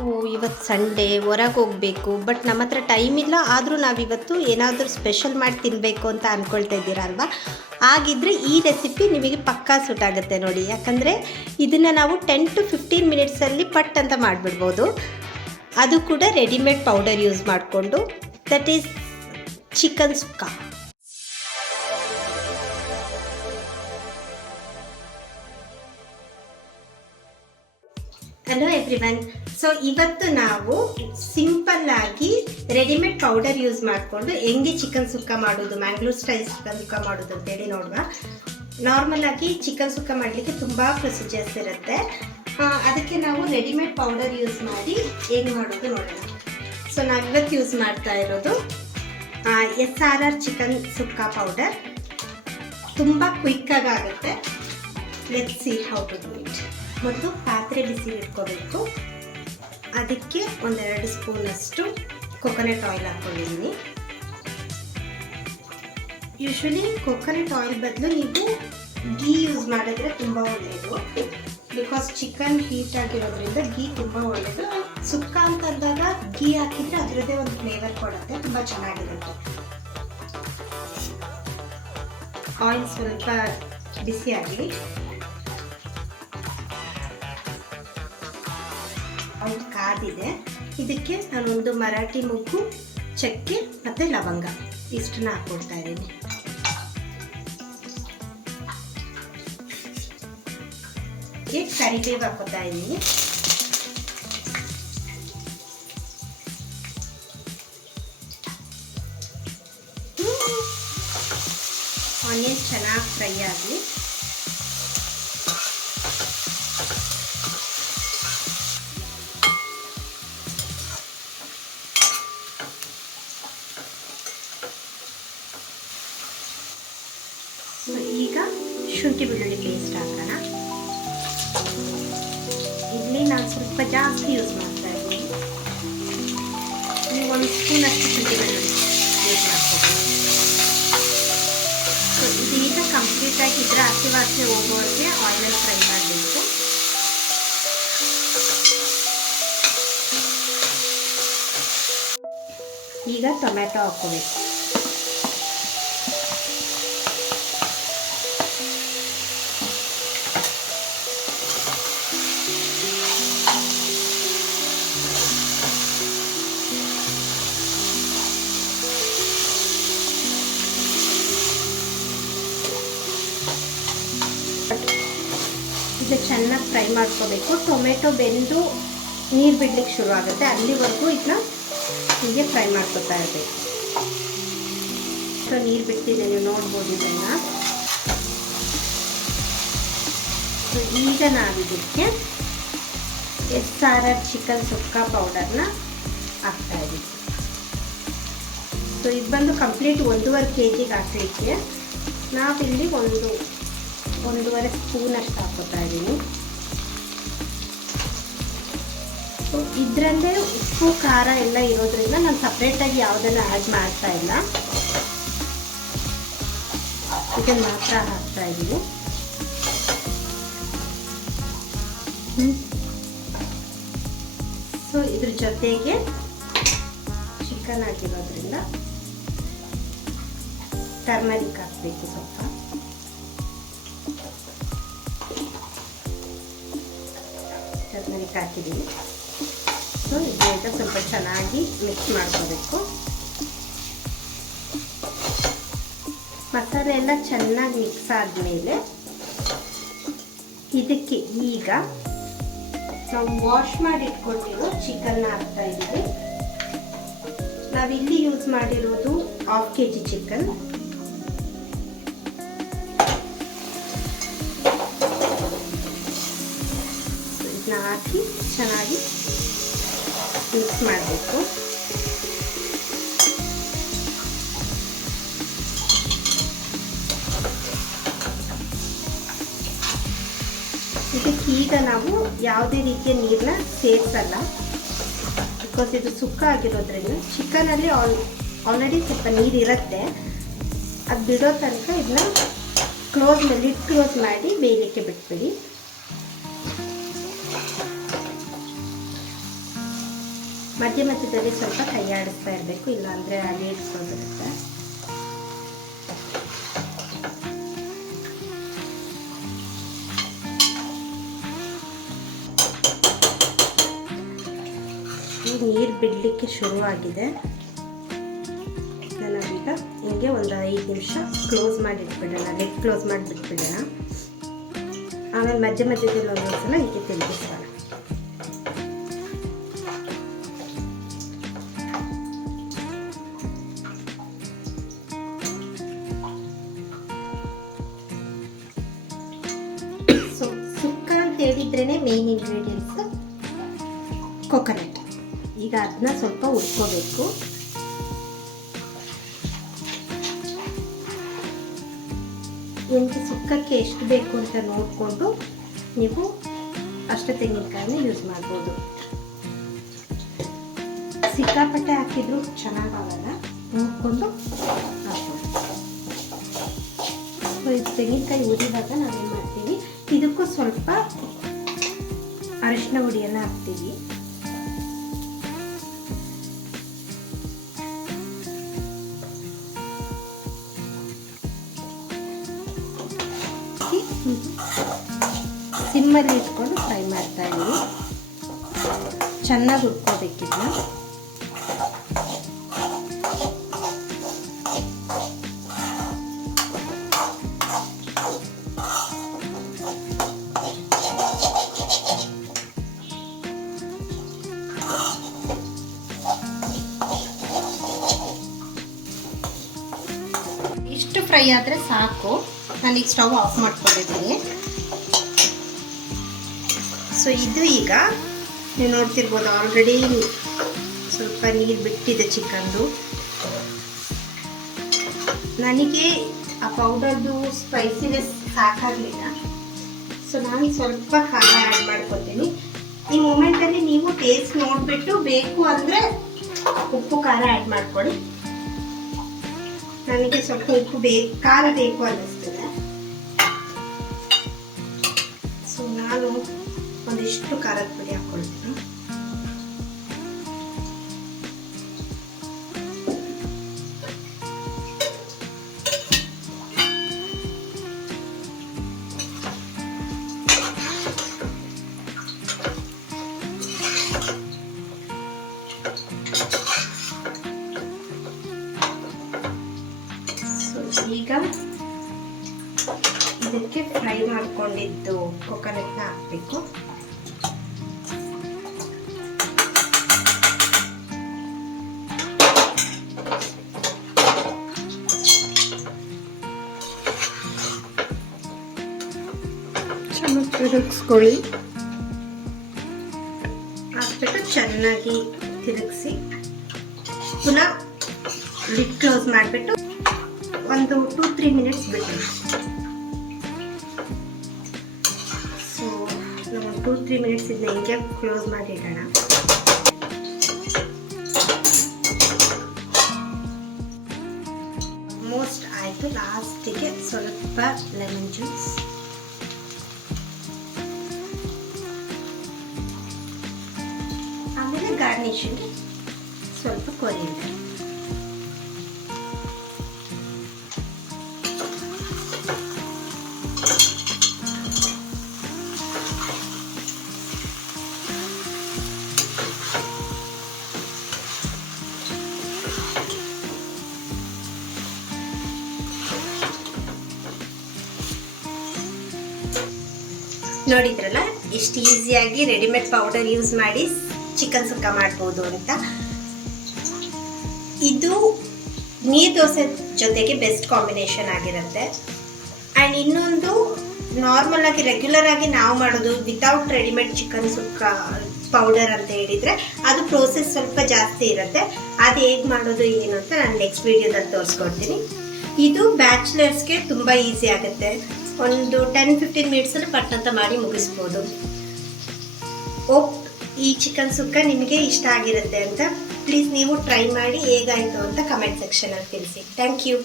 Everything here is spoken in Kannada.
ಓ ಇವತ್ತು ಸಂಡೇ ಹೊರಗೆ ಹೋಗಬೇಕು, ಬಟ್ ನಮ್ಮ ಹತ್ರ ಟೈಮ್ ಇಲ್ಲ. ಆದರೂ ನಾವಿವತ್ತು ಏನಾದರೂ ಸ್ಪೆಷಲ್ ಮಾಡಿ ತಿನ್ನಬೇಕು ಅಂತ ಅಂದ್ಕೊಳ್ತಾ ಇದ್ದೀರಾ ಅಲ್ವಾ? ಹಾಗಿದ್ರೆ ಈ ರೆಸಿಪಿ ನಿಮಗೆ ಪಕ್ಕಾ ಸೂಟ್ ಆಗುತ್ತೆ ನೋಡಿ. ಯಾಕಂದರೆ ಇದನ್ನು ನಾವು 10 to 15 ಮಿನಿಟ್ಸಲ್ಲಿ ಪಟ್ ಅಂತ ಮಾಡಿಬಿಡ್ಬೋದು. ಅದು ಕೂಡ ರೆಡಿಮೇಡ್ ಪೌಡರ್ ಯೂಸ್ ಮಾಡಿಕೊಂಡು. That is chicken sukka. Hello everyone. So ಇವತ್ತು ನಾವು ಸಿಂಪಲ್ ಆಗಿ ರೆಡಿಮೇಡ್ ಪೌಡರ್ ಯೂಸ್ ಮಾಡಿಕೊಂಡು ಹೆಂಗೆ ಚಿಕನ್ ಸುಕ್ಕ ಮಾಡೋದು, ಮ್ಯಾಂಗ್ಳೂರ್ ಸ್ಟೈಲ್ ಚಿಕನ್ ಸುಕ್ಕ ಮಾಡೋದು ಅಂತೇಳಿ ನೋಡುವ. ನಾರ್ಮಲ್ ಆಗಿ ಚಿಕನ್ ಸುಕ್ಕ ಮಾಡಲಿಕ್ಕೆ ತುಂಬ ಪ್ರೊಸೀಜರ್ಸ್ ಇರುತ್ತೆ. ಅದಕ್ಕೆ ನಾವು ರೆಡಿಮೇಡ್ ಪೌಡರ್ ಯೂಸ್ ಮಾಡಿ ಹೇಗೆ ಮಾಡೋದು ನೋಡೋಣ. ಸೊ ನಾವಿವತ್ತು ಯೂಸ್ ಮಾಡ್ತಾ ಇರೋದು SRR ಚಿಕನ್ ಸುಕ್ಕ ಪೌಡರ್. ತುಂಬ ಕ್ವಿಕ್ಕಾಗಿ ಆಗುತ್ತೆ. Let's see how to do it. ಮತ್ತು ಪಾತ್ರೆ ಬಿಸಿ ಇಟ್ಕೋಬೇಕು. ಅದಕ್ಕೆ 1-2 ಸ್ಪೂನಷ್ಟು ಕೊಕೊನಟ್ ಆಯಿಲ್ ಹಾಕ್ಕೊಂಡಿದ್ದೀನಿ. ಯೂಶ್ವಲಿ ಕೊಕೊನಟ್ ಆಯಿಲ್ ಬದಲು ನೀವು ಗೀ ಯೂಸ್ ಮಾಡಿದ್ರೆ ತುಂಬ ಒಳ್ಳೆಯದು. ಬಿಕಾಸ್ ಚಿಕನ್ ಹೀಟ್ ಆಗಿರೋದ್ರಿಂದ ಗೀ ತುಂಬ ಒಳ್ಳೆಯದು. ಸುಕ್ಕ ಅಂತ ಅಂದಾಗ ಗೀ ಹಾಕಿದರೆ ಅದರದ್ದೇ ಒಂದು ಫ್ಲೇವರ್ ಕೊಡುತ್ತೆ, ತುಂಬ ಚೆನ್ನಾಗಿರುತ್ತೆ. ಆಯಿಲ್ ಸ್ವಲ್ಪ ಬಿಸಿಯಾಗಲಿ. ಆಯಿಲ್ ಕಾದಿದೆ. ಇದಕ್ಕೆ ನಾನೊಂದು ಮರಾಠಿ ಮೊಗ್ಗು, ಚಕ್ಕೆ ಮತ್ತು ಲವಂಗ ಇಷ್ಟನ್ನ ಹಾಕ್ಕೊಡ್ತಾ ಇದ್ದೀನಿ. ಕರಿಬೇವು ಹಾಕೋತಾ ಇದ್ದೀನಿ. ಆನಿಯನ್ ಚೆನ್ನಾಗಿ ಫ್ರೈ ಆಗಲಿ. ಈಗ ಶುಂಠಿ ಬೆಳ್ಳುಳ್ಳಿ ಪೇಸ್ಟ್ ಹಾಕೋಣ. ಇಲ್ಲಿ ನಾನು ಸ್ವಲ್ಪ ಜಾಸ್ತಿ ಯೂಸ್ ಮಾಡ್ತಾ ಇದ್ದೀನಿ. ನೀವು 1 ಸ್ಪೂನ್ ಅಷ್ಟು ಶುಂಠಿ ಬೆಳ್ಳುಳ್ಳಿ ಯೂಸ್ ಮಾಡ್ಕೋಬೋದು. ಸೊ ಇದೀಗ ಕಂಪ್ಲೀಟಾಗಿ ಇದರ ಹಸಿ ಹೋಗೋವರೆಗೆ ಆಯಿಲಲ್ಲಿ ಫ್ರೈ ಮಾಡಬೇಕು. ಈಗ ಟೊಮೆಟೊ ಹಾಕ್ಕೋಬೇಕು. ಇದು ಚೆನ್ನಾಗಿ ಫ್ರೈ ಮಾಡ್ಕೋಬೇಕು. ಟೊಮೆಟೊ ಬೆಂದು ನೀರು ಬಿಡ್ಲಿಕ್ಕೆ ಶುರು ಆಗುತ್ತೆ, ಅಲ್ಲಿವರೆಗೂ ಇದನ್ನ ಹೀಗೆ ಫ್ರೈ ಮಾಡ್ಕೊತಾ ಇರಬೇಕು. ಸೊ ನೀರು ಬಿಡ್ತಿದೆ, ನೀವು ನೋಡ್ಬೋದು ಇದನ್ನು. ಸೊ ಈಗ ನಾವಿದಕ್ಕೆ SRR ಚಿಕನ್ ಸುಕ್ಕ ಪೌಡರ್ನ ಹಾಕ್ತಾ ಇದ್ದೀವಿ. ಸೊ ಇದು ಬಂದು ಕಂಪ್ಲೀಟ್ 1.5 kg ಹಾಕಲಿಕ್ಕೆ ನಾವಿಲ್ಲಿ 1.5 ಸ್ಪೂನ್ ಅಷ್ಟು ಹಾಕೋತಾ ಇದ್ದೀನಿ. ಸೊ ಇದರಲ್ಲೇ ಉಪ್ಪು ಖಾರ ಎಲ್ಲ ಇರೋದ್ರಿಂದ ನಾನು ಸಪ್ರೇಟಾಗಿ ಯಾವುದನ್ನು ಆ್ಯಡ್ ಮಾಡ್ತಾ ಇಲ್ಲ, ಇದನ್ನು ಮಾತ್ರ ಹಾಕ್ತಾ ಇದ್ದೀನಿ. ಸೊ ಇದ್ರ ಜೊತೆಗೆ ಚಿಕನ್ ಹಾಕಿರೋದ್ರಿಂದ ಟರ್ಮರಿಕ್ ಹಾಕಬೇಕು. ಸ್ವಲ್ಪ ಟರ್ಮರಿಕ್ ಹಾಕಿದ್ದೀನಿ. ಸೊ ಇದರಿಂದ ಸ್ವಲ್ಪ ಚೆನ್ನಾಗಿ ಮಿಕ್ಸ್ ಮಾಡ್ಕೋಬೇಕು. ಮಸಾಲೆ ಎಲ್ಲ ಚೆನ್ನಾಗಿ ಮಿಕ್ಸ್ ಆದಮೇಲೆ ಇದಕ್ಕೆ ಈಗ ನಾವು ವಾಶ್ ಮಾಡಿ ಇಟ್ಕೊಂಡಿರೋ ಚಿಕನ್ನ ಹಾಕ್ತಾ ಇದ್ದೀವಿ. ನಾವಿಲ್ಲಿ ಯೂಸ್ ಮಾಡಿರೋದು 1/2 kg ಚಿಕನ್. ಇದನ್ನ ಹಾಕಿ ಚೆನ್ನಾಗಿ ಮಿಕ್ಸ್ ಮಾಡಬೇಕು. ಇದಕ್ಕೆ ಈಗ ನಾವು ಯಾವುದೇ ರೀತಿಯ ನೀರನ್ನ ಸೇರಿಸಲ್ಲ, ಬಿಕಾಸ್ ಇದು ಸುಕ್ಕ ಆಗಿರೋದ್ರಿಂದ. ಚಿಕನಲ್ಲಿ ಆಲ್ರೆಡಿ ಸ್ವಲ್ಪ ನೀರಿರುತ್ತೆ, ಅದು ಬಿಡೋ ತನಕ ಇದನ್ನ ಲಿಡ್ ಕ್ಲೋಸ್ ಮಾಡಿ ಬೇಯಲಿಕ್ಕೆ ಬಿಟ್ಬಿಡಿ. ಮಧ್ಯ ಮಧ್ಯದಲ್ಲಿ ಸ್ವಲ್ಪ ಕೈ ಆಡಿಸ್ತಾ ಇರಬೇಕು, ಇಲ್ಲಾಂದರೆ ಅಡಿ ಇಟ್ಕೊಂಡಿರುತ್ತೆ. ಈ ನೀರು ಬಿಡಲಿಕ್ಕೆ ಶುರುವಾಗಿದೆ. ನಾವೀಗ ಹಿಂಗೆ ಒಂದು 5 ನಿಮಿಷ ಕ್ಲೋಸ್ ಮಾಡಿ ಇಟ್ಬಿಡೋಣ, ಲಿಡ್ ಕ್ಲೋಸ್ ಮಾಡಿ ಬಿಟ್ಬಿಡೋಣ. ಆಮೇಲೆ ಮಧ್ಯ ಮಧ್ಯದಲ್ಲಿ ಒಂದೊಂದ್ಸಲ ಹೀಗೆ ತಿರುಗಿಸೋಣ. ಸುಕ್ಕ ಅಂತ ಹೇಳಿದ್ರೇ ಮೇನ್ ಇಂಗ್ರೀಡಿಯೆಂಟ್ಸ್ ಕೊಕೊನಟ್. ಈಗ ಅದನ್ನ ಸ್ವಲ್ಪ ಹುರ್ಕೋಬೇಕು. ನಿಮಗೆ ಸುಕ್ಕಕ್ಕೆ ಎಷ್ಟು ಬೇಕು ಅಂತ ನೋಡಿಕೊಂಡು ನೀವು ಅಷ್ಟೇ ತೆಂಗಿನಕಾಯಿನ ಯೂಸ್ ಮಾಡ್ಬೋದು. ಸಿಕ್ಕಾಪಟ್ಟೆ ಹಾಕಿದ್ರು ಚೆನ್ನಾಗಾಗಲ್ಲ, ನೋಡಿಕೊಂಡು ಹಾಕ್ಬೋದು. ಇದು ತೆಂಗಿನಕಾಯಿ ಉರಿದಾಗ ನಾವೇನು ಮಾಡ್ತೀವಿ, ಇದಕ್ಕೂ ಸ್ವಲ್ಪ ಅರಿಶಿನ ಹುಡಿಯನ್ನು ಹಾಕ್ತೀವಿ. ಸಿಮ್ಮಲ್ಲಿ ಇಟ್ಕೊಂಡು ಫ್ರೈ ಮಾಡ್ತಾ ಇದ್ದೀವಿ. ಚೆನ್ನಾಗಿ ಹುರ್ಕೋಬೇಕಿದ್ನ. ಇಷ್ಟು ಫ್ರೈ ಆದರೆ ಸಾಕು. ನಾನೀಗ ಸ್ಟವ್ ಆಫ್ ಮಾಡ್ಕೊಂಡಿದ್ದೀನಿ. ಸೊ ಇದು ಈಗ ನೀವು ನೋಡ್ತಿರ್ಬೋದು, ಆಲ್ರೆಡಿ ಸ್ವಲ್ಪ ನೀರು ಬಿಟ್ಟಿದೆ ಚಿಕನ್ದು. ನನಗೆ ಆ ಪೌಡರ್ದು ಸ್ಪೈಸಿನೆಸ್ ಸಾಕಾಗಲಿಲ್ಲ, ಸೊ ನಾನು ಸ್ವಲ್ಪ ಖಾರ ಆ್ಯಡ್ ಮಾಡ್ಕೊತೀನಿ. ಈ ಮೂಮೆಂಟಲ್ಲಿ ನೀವು ಟೇಸ್ಟ್ ನೋಡಿಬಿಟ್ಟು ಬೇಕು ಅಂದರೆ ಉಪ್ಪು ಖಾರ ಆ್ಯಡ್ ಮಾಡ್ಕೊಳ್ಳಿ. ನನಗೆ ಸ್ವಲ್ಪ ಉಪ್ಪು ಖಾರ ಬೇಕು ಅನ್ನಿಸ್ತದೆ, ಸೊ ನಾನು ಒಂದಿಷ್ಟು ಖಾರದ ಪುಡಿ ಹಾಕ್ಕೊಳ್ತೀನಿ. ಈಗ ಇದಕ್ಕೆ ಫ್ರೈ ಮಾಡ್ಕೊಂಡಿದ್ದು ಕೊಕೊನಟ್ನ ಹಾಕಬೇಕು. ಚೆನ್ನಾಗಿ ತಿರುಗಿಸ್ಕೊಳ್ಳಿ. ಹಾಕ್ಬಿಟ್ಟು ಚೆನ್ನಾಗಿ ತಿರುಗಿಸಿ ಪುನಃ ಲಿಡ್ ಕ್ಲೋಸ್ ಮಾಡಿಬಿಟ್ಟು ಒಂದು 2-3 ಮಿನಿಟ್ಸ್ ಬಿಟ್ಟು. ಸೊ ನಾವು 2-3 ಮಿನಿಟ್ಸ್ ಇದನ್ನ ಹಿಂಗೆ ಕ್ಲೋಸ್ ಮಾಡಿ ಇಡೋಣ. ಆಲ್ಮೋಸ್ಟ್ ಆಯಿತು. ಲಾಸ್ಟಿಗೆ ಸ್ವಲ್ಪ ಲೆಮನ್ ಜ್ಯೂಸ್, ಆಮೇಲೆ ಗಾರ್ನಿಷಿಗೆ ಸ್ವಲ್ಪ ಕೊರಿಯಂಡರ್. ನೋಡಿದ್ರಲ್ಲ ಎಷ್ಟು ಈಸಿಯಾಗಿ ರೆಡಿಮೇಡ್ ಪೌಡರ್ ಯೂಸ್ ಮಾಡಿ ಚಿಕನ್ ಸುಕ್ಕ ಮಾಡ್ಬೋದು ಅಂತ. ಇದು ನೀರು ದೋಸೆ ಜೊತೆಗೆ ಬೆಸ್ಟ್ ಕಾಂಬಿನೇಷನ್ ಆಗಿರುತ್ತೆ. ಆ್ಯಂಡ್ ಇನ್ನೊಂದು ನಾರ್ಮಲ್ ಆಗಿ ರೆಗ್ಯುಲರ್ ಆಗಿ ನಾವು ಮಾಡೋದು ವಿತೌಟ್ ರೆಡಿಮೇಡ್ ಚಿಕನ್ ಸುಕ್ಕ ಪೌಡರ್ ಅಂತ ಹೇಳಿದರೆ ಅದು ಪ್ರೋಸೆಸ್ ಸ್ವಲ್ಪ ಜಾಸ್ತಿ ಇರುತ್ತೆ. ಅದು ಹೇಗೆ ಮಾಡೋದು ಏನು ಅಂತ ನಾನು ನೆಕ್ಸ್ಟ್ ವಿಡಿಯೋದಲ್ಲಿ ತೋರಿಸ್ಕೊಡ್ತೀನಿ. ಇದು ಬ್ಯಾಚುಲರ್ಸ್ಗೆ ತುಂಬ ಈಸಿ ಆಗುತ್ತೆ. ಒಂದು 10-15 ಮಿನಿಟ್ಸಲ್ಲಿ ಪಟ್ಟಂತ ಮಾಡಿ ಮುಗಿಸ್ಬೋದು. ಈ ಚಿಕನ್ ಸುಕ್ಕ ನಿಮಗೆ ಇಷ್ಟ ಆಗಿರುತ್ತೆ ಅಂತ ಪ್ಲೀಸ್ ನೀವು ಟ್ರೈ ಮಾಡಿ ಹೇಗಾಯಿತು ಅಂತ ಕಮೆಂಟ್ ಸೆಕ್ಷನಲ್ಲಿ ತಿಳಿಸಿ. Thank you.